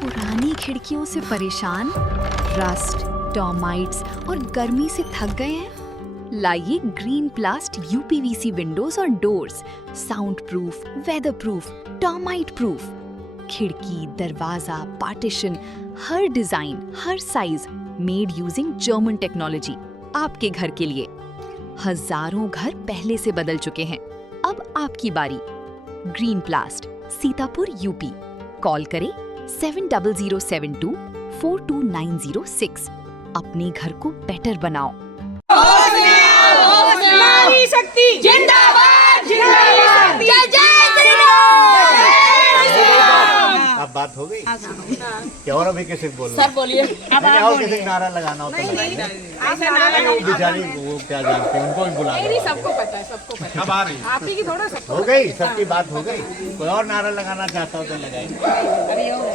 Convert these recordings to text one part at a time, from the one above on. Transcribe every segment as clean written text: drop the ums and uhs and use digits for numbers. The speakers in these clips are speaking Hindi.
पुरानी खिड़कियों से परेशान, रस्ट, टर्माइट्स और गर्मी से थक गए हैं? लाइए ग्रीन प्लास्ट यूपीवीसी विंडोज और doors, sound proof, weather proof, termite proof. खिड़की, दरवाजा, पार्टीशन, हर डिजाइन, हर size, made using German technology, आपके घर के लिए। हजारों घर पहले से बदल चुके हैं, अब आपकी बारी। Green प्लास्ट, Sitapur, UP. कॉल करें 7072422906। अपने घर को बेटर बनाओ। नारी शक्ति जिंदाबाद जिंदाबाद, जय जय श्री राम। अब बात हो गई क्या? और अभी किसी को बोलना? सर बोलिए। और किसी को नारा लगाना हो तो लगाइए। बेचारी वो क्या जानते हैं, उनको भी बुला लो। सबको पता है, सबको पता है। अब आ रही आप ही की थोड़ा सा हो गई, सबकी बात हो गई। कोई और नारा लगाना चाहता हो तो लगाइए।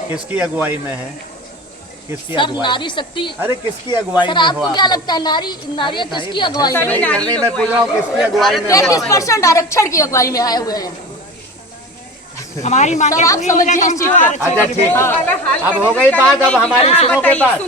किसकी अगुवाई में है? किसकी सर अगुवाई? नारी शक्ति। अरे किसकी अगुवाई सर में हो आपको आप क्या लोग? लगता है नारियाँ किसकी अगुवाई में? करने में पूछ रहा हूँ, किसकी अगुवाई में हो आप लोग? 33% आरक्षण की अगुवाई में आए हुए हैं। हमारी मांग सर आप समझिए इस चीज को। अच्छा ठीक है, अब हो गई बात, अब हमारी सुनोगे बात। आप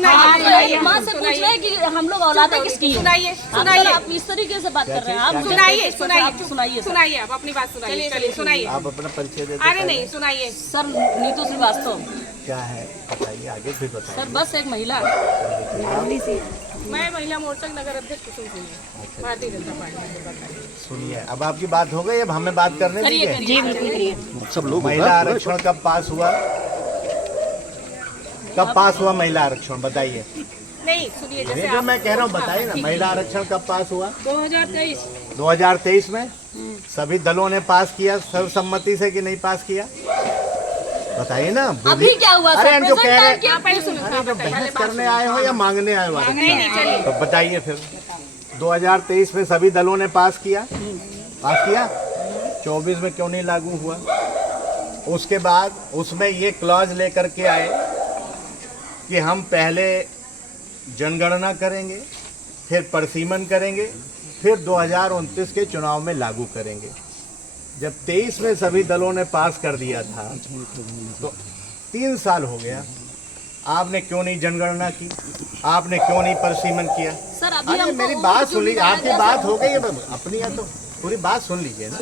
माँ से पूछ रहे हैं कि हम लोग औलादे किसकी हैं? सुनाइए, आप सुनाइए। सर आप इस तरीके से बात कर रहे हैं। आप सुनाइए आप सुनाइए सुनाइए सर। सुनाइए, आप अपनी बात सुनाइए। चलिए सुनाइए। आप अपना परिचय दे दो। अरे नहीं, सुनाइए। सर नीतू श्रीवास्तव। क्या है बताइए, आगे फिर बताइए। सर बस एक महिला। मैं महिला मोर्चा नगर अध्यक्ष कुसुम सिंह, भारतीय जनता पार्टी। सुनिए, अब आपकी बात हो गई, अब हमें बात करने करिए दीजिए। करिए बिल्कुल करिए। सब लोग महिला आरक्षण कब पास हुआ? कब पास हुआ महिला आरक्षण बताइए? नहीं सुनिए, जैसे ये जो मैं कह रहा हूँ बताइए ना, महिला आरक्षण कब पास हुआ? 2023 2023 में। सभी दलों ने पास किया सर्वसम्मति से कि नहीं पास किया? बताइए ना। अभी क्या हुआ अरे सर? हम जो कह रहे हैं, क्या पहले सुनो। हाँ, बताइए। बहस करने आए हो या मांगने आए हो आरक्षण? नहीं, चलिए। तो बताइए फिर। 2023 में सभी दलों ने पास किया? पास किया? 24 में क्यों नहीं लागू हुआ? उसके बाद उसमें ये क्लॉज लेकर के आए कि हम पहले जनगणना करेंगे, फिर परिसीमन करेंगे, फिर 2029 के चुनाव में लागू करेंगे। जब 23 में सभी दलों ने पास कर दिया था तो 3 साल हो गया, आपने क्यों नहीं जनगणना की? आपने क्यों नहीं परिसीमन किया? सर अभी अरे हमको मेरी वो बात जो सुन लीजिए, बताया आपकी गया बात सर। हो गई है अपनी है तो पूरी बात सुन लीजिए ना।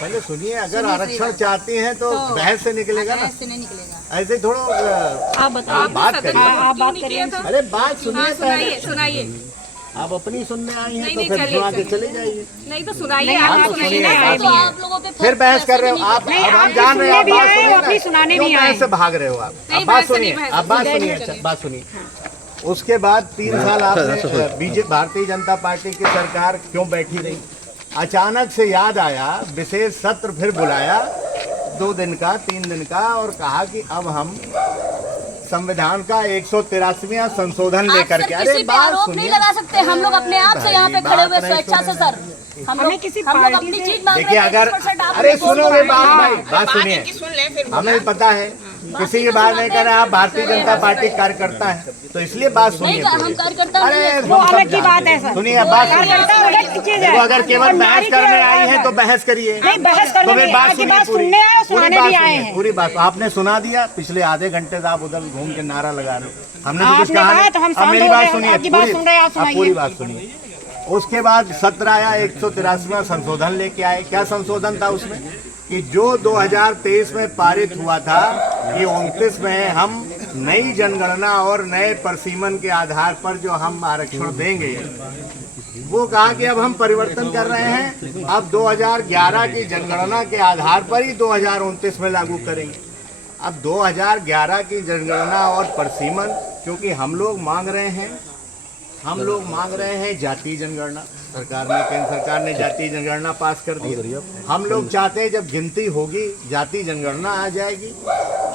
पहले सुनिए, अगर आरक्षण चाहती हैं तो बहस से निकलेगा ना, ऐसे ही थोड़ा आप बताओ, बात करिए। आप बात करिए। अरे बात सुनिए सुनाइए पहले। सुनाइए। आप अपनी सुनने आई हैं नहीं, तो नहीं, फिर चलिए, सुना के चलिए। चले जाइए। नहीं तो सुनाइए, आप आप तो सुनाइए सुनिए, ना। आप तो आप लोगों पे फिर बहस कर रहे हो आप। अब हम जान रहे हैं आप सुनने भी बात आए सुनिए हो, अपनी ना। सुनाने क्यों भी बहस आए। से भाग रहे हो आप? नहीं, अब बात बहस से नहीं, सुनिए, बहस अब बात से। सुनिए, अच्छा बात सुनिए। उसके बाद 3 साल आपने बीजेपी भारतीय जनता पार्टी की सरकार क्यों बैठी रही? अचानक से याद आया, विशेष सत्र फिर बुलाया 2 दिन का, 3 दिन का, और कहा कि अब हम संविधान का 183वां संशोधन लेकर के। आप सर किसी पे आरोप नहीं लगा सकते। हम लोग अपने आप से यहाँ पे खड़े हुए स्वेच्छा से सर। हम लोग अपनी चीज मांग देखिए, रहे हैं। अगर 30% आप अरे लोग बोल सुनोगे रहे हैं। बात भाई, बात सुनिए। सुन ले फिर। हमें भी पता है किसी की बात नहीं कर रहे, आप भारतीय जनता पार्टी कार्यकर्ता है तो इसलिए बात नहीं सुनिए। का हम कार्यकर्ता नहीं अरे हैं। वो अलग की बात है सर। सुनिए, बात सुनिए। देखो, अगर केवल बहस करने आई हैं तो बहस करिए, बहस करने तो फिर नहीं, बात आपकी सुनिए बात पूरी। सुनने आए, पूरी सुनाने बात भी आए सुनिए, हैं। पूरी बात आपने सुना दिया। पिछले आधे घंटे से आप उधर घूम के नारा लगा रहे हो, हमने तो कुछ आपने कहा कहा नहीं। तो हम अब शांत मेरी हो बात गए, सुनिए, आपकी बात सुन रहे हैं, आप सुनाइए। पूरी बात सुनिए। उसके बाद सत्र आया, 183वां संशोधन लेके आए। क्या संशोधन था उसमें? कि जो 2023 में पारित हुआ था कि 29 में हम नई जनगणना और नए परिसीमन के आधार पर जो हम आरक्षण देंगे, वो कहा कि अब हम परिवर्तन कर रहे हैं, अब 2011 की जनगणना के आधार पर ही 2029 में लागू करेंगे। अब 2011 की जनगणना और परिसीमन, क्योंकि हम लोग मांग रहे हैं जातीय जनगणना। सरकार ने, केंद्र सरकार ने जातीय जनगणना पास कर दी। हम लोग चाहते हैं जब गिनती होगी जातीय जनगणना आ जाएगी,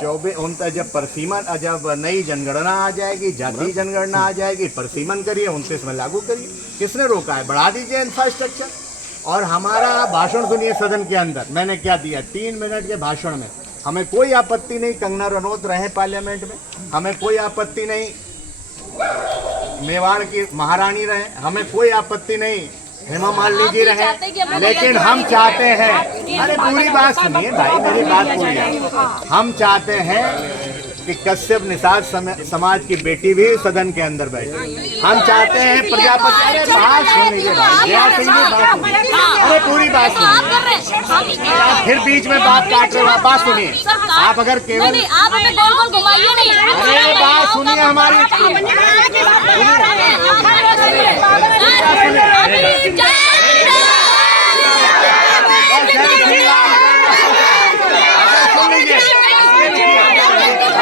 24 जब परिसीमन, जब नई जनगणना आ जाएगी, जातीय जनगणना आ जाएगी, परिसीमन करिए, 29 में लागू करिए। किसने रोका है? बढ़ा दीजिए इंफ्रास्ट्रक्चर। और हमारा भाषण सुनिए सदन के अंदर, मैंने क्या दिया 3 मिनट के भाषण में। हमें कोई आपत्ति नहीं कंगना रनौत रहे पार्लियामेंट में, हमें कोई आपत्ति नहीं मेवाड़ की महारानी रहे, हमें कोई आपत्ति नहीं हेमा मालिनी जी रहे, लेकिन हम चाहते हैं, अरे पूरी बात सुनिए भाई, मेरी बात पूरी है। हम चाहते हैं कि कश्यप निषाद समाज की बेटी भी सदन के अंदर बैठे। हम चाहते हैं प्रजापति, अरे बात सुनिए भाई, जया सिंह जी बात सुनिए, अरे पूरी बात सुनिए, आप फिर बीच में बात काट रहे हो, आप बात सुनिए। आप अगर केवल आप हमें गोल गोल घुमाइए नहीं, अरे बात सुनिए हमारी,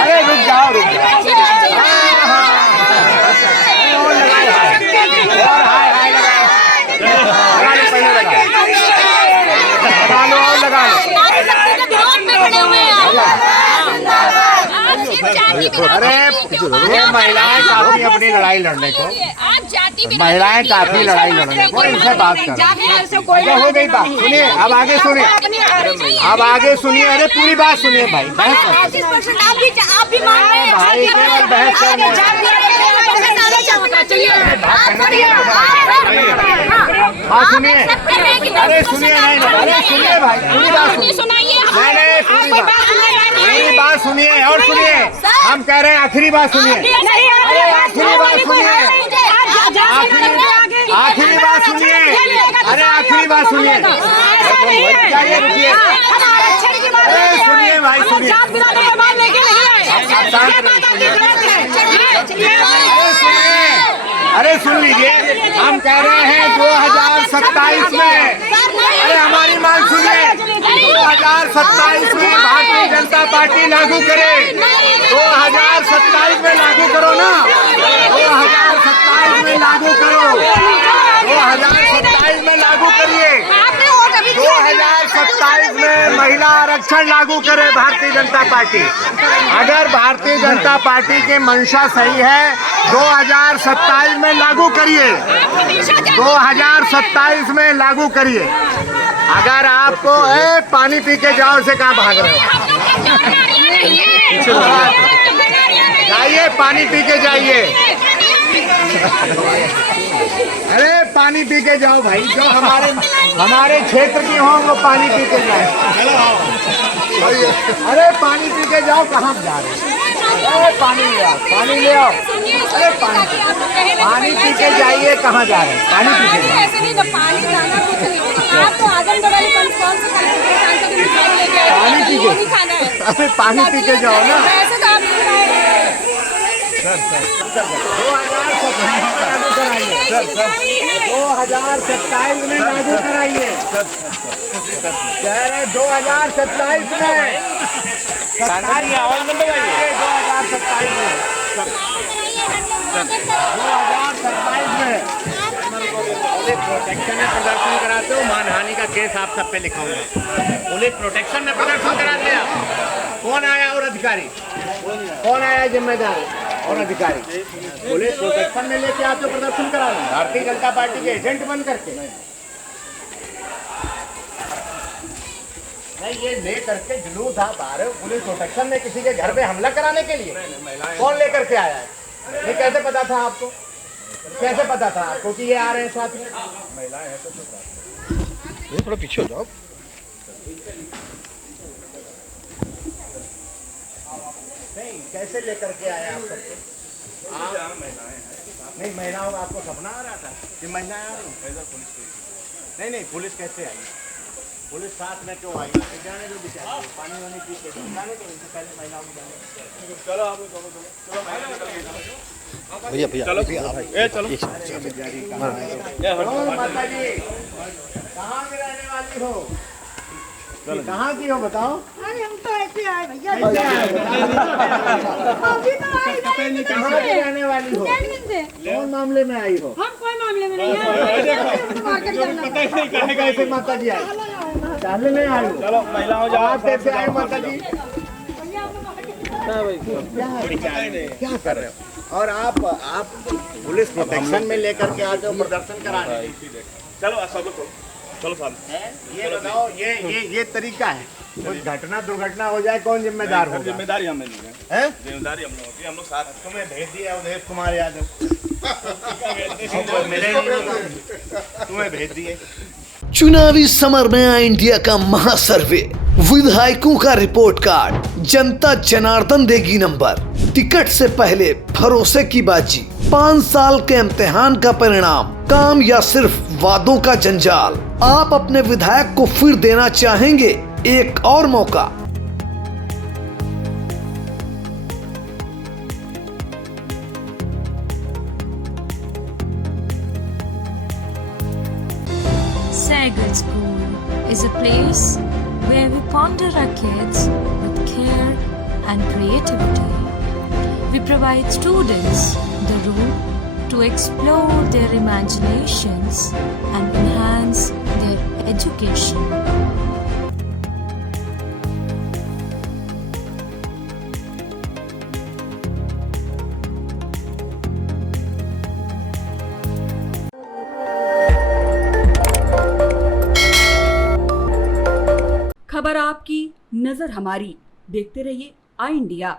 अरे रुक जाओ रुक जाओ, और हाय लगा लो, पहले लगा लो और लगा लो। अरे ये महिलाएं काफी अपनी लड़ाई लड़ने को, महिलाएं काफी लड़ाई लड़ने को इनसे बात कर, हो गई बात। सुनिए अब आगे सुनिए, अब आगे सुनिए, अरे पूरी बात सुनिए भाई, बहस आप भी मान रहे हैं भाई, केवल बहस करने हाँ सुनिए, अरे सुनिए, नहीं अरे सुनिए भाई, पूरी बात सुनिए, पूरी बात सुनिए और सुनिए, हम कह रहे हैं आखिरी बात सुनिए, अरे आखिरी बात सुनिए, आखिरी बात सुनिए, अरे आखिरी बात सुनिए, रुकिए, अरे सुनिए भाई सुनिए, अरे सुन लीजिए, हम कह रहे हैं 2027 में, अरे हमारी मांग सुनिए, 2027 में भारतीय जनता पार्टी लागू करे, 2027 में लागू करो ना, 2027 में लागू करो, 2027 में लागू करिए, 2027 में महिला आरक्षण लागू करे भारतीय जनता पार्टी। अगर भारतीय जनता पार्टी की मंशा सही है, 2027 में लागू करिए, 2027 में लागू करिए। अगर आपको पानी पी के जाओ से कहाँ भाग रहे हो, जाइए पानी पी के जाइए, अरे पानी पी के जाओ भाई, जो हमारे क्षेत्र की हो वो पानी पी के जाए, अरे पानी पी के जाओ, कहाँ जा रहे हो, अरे पानी ले आओ, पानी ले आओ, अरे पानी पी के जाइए, कहाँ जा रहे हैं, पानी पी के जाओ, पानी पी के, अरे पानी पी के जाओ ना, 2027 में लागू कराइए, कह रहे 2027 में, 2027 में पुलिस प्रोटेक्शन में प्रदर्शन कराते हो, मानहानि का केस आप सब पे लिखाऊंगा, पुलिस प्रोटेक्शन में प्रदर्शन कराते हैं, कौन आया और अधिकारी, कौन आया जिम्मेदार और अधिकारी, पुलिस प्रोटेक्शन में लेके आते हो प्रदर्शन कराना, भारतीय जनता पार्टी के एजेंट बन करके नहीं, ये ले करके जुलूस आप आ रहे हो पुलिस प्रोटेक्शन में किसी के घर पे हमला कराने के लिए, कौन लेकर के आया है, ये कैसे पता था आपको, कैसे पता था आपको कि ये आ रहे हैं साथ में, महिलाएं हैं तो थोड़ा पीछे हो जाओ, नहीं कैसे लेकर के आया आप सबको, नहीं महिलाओं का आपको सपना आ रहा था कि महिलाएं आ रही, नहीं पुलिस कैसे आई, पुलिस साथ में क्यों आई, जाने दो बेचारे, पानी वानी पी के जाने दो, इनसे पहले महिलाओं को जाने, चलो आप भैया चलो माता जी कहाँ की रहने वाली हो, कहाँ की हो बताओ, अरे हम तो ऐसे आए भैया, कहाँ की रहने वाली हो, कौन मामले में आई हो, हम कोई मामले में नहीं है, कैसे माता जी आई, टहलने नहीं आई, चलो महिलाओं जाओ, आप कैसे आए माता जी, क्या कर रहे हो, और आप पुलिस प्रोटेक्शन में लेकर के आते हो प्रदर्शन कराने, चलो चलो साहब ये बताओ, ये तरीका है, कोई घटना दुर्घटना हो जाए कौन जिम्मेदार होगा, जिम्मेदारी हमें नहीं है, जिम्मेदारी हम लोगों की, हम लोग साथ, तुम्हें भेज दिया अवधेश कुमार यादव, तुम्हें भेज दिए, चुनावी समर में इंडिया का महासर्वे विधायकों का रिपोर्ट कार्ड, जनता जनार्दन देगी नंबर। टिकट से पहले भरोसे की बाजी, 5 साल के इम्तिहान का परिणाम, काम या सिर्फ वादों का जंजाल। आप अपने विधायक को फिर देना चाहेंगे एक और मौका? Sagar School is a place where we ponder our kids with care and creativity. We provide students the room to explore their imaginations and enhance their education. खबर आपकी, नजर हमारी। देखते रहिए आई इंडिया।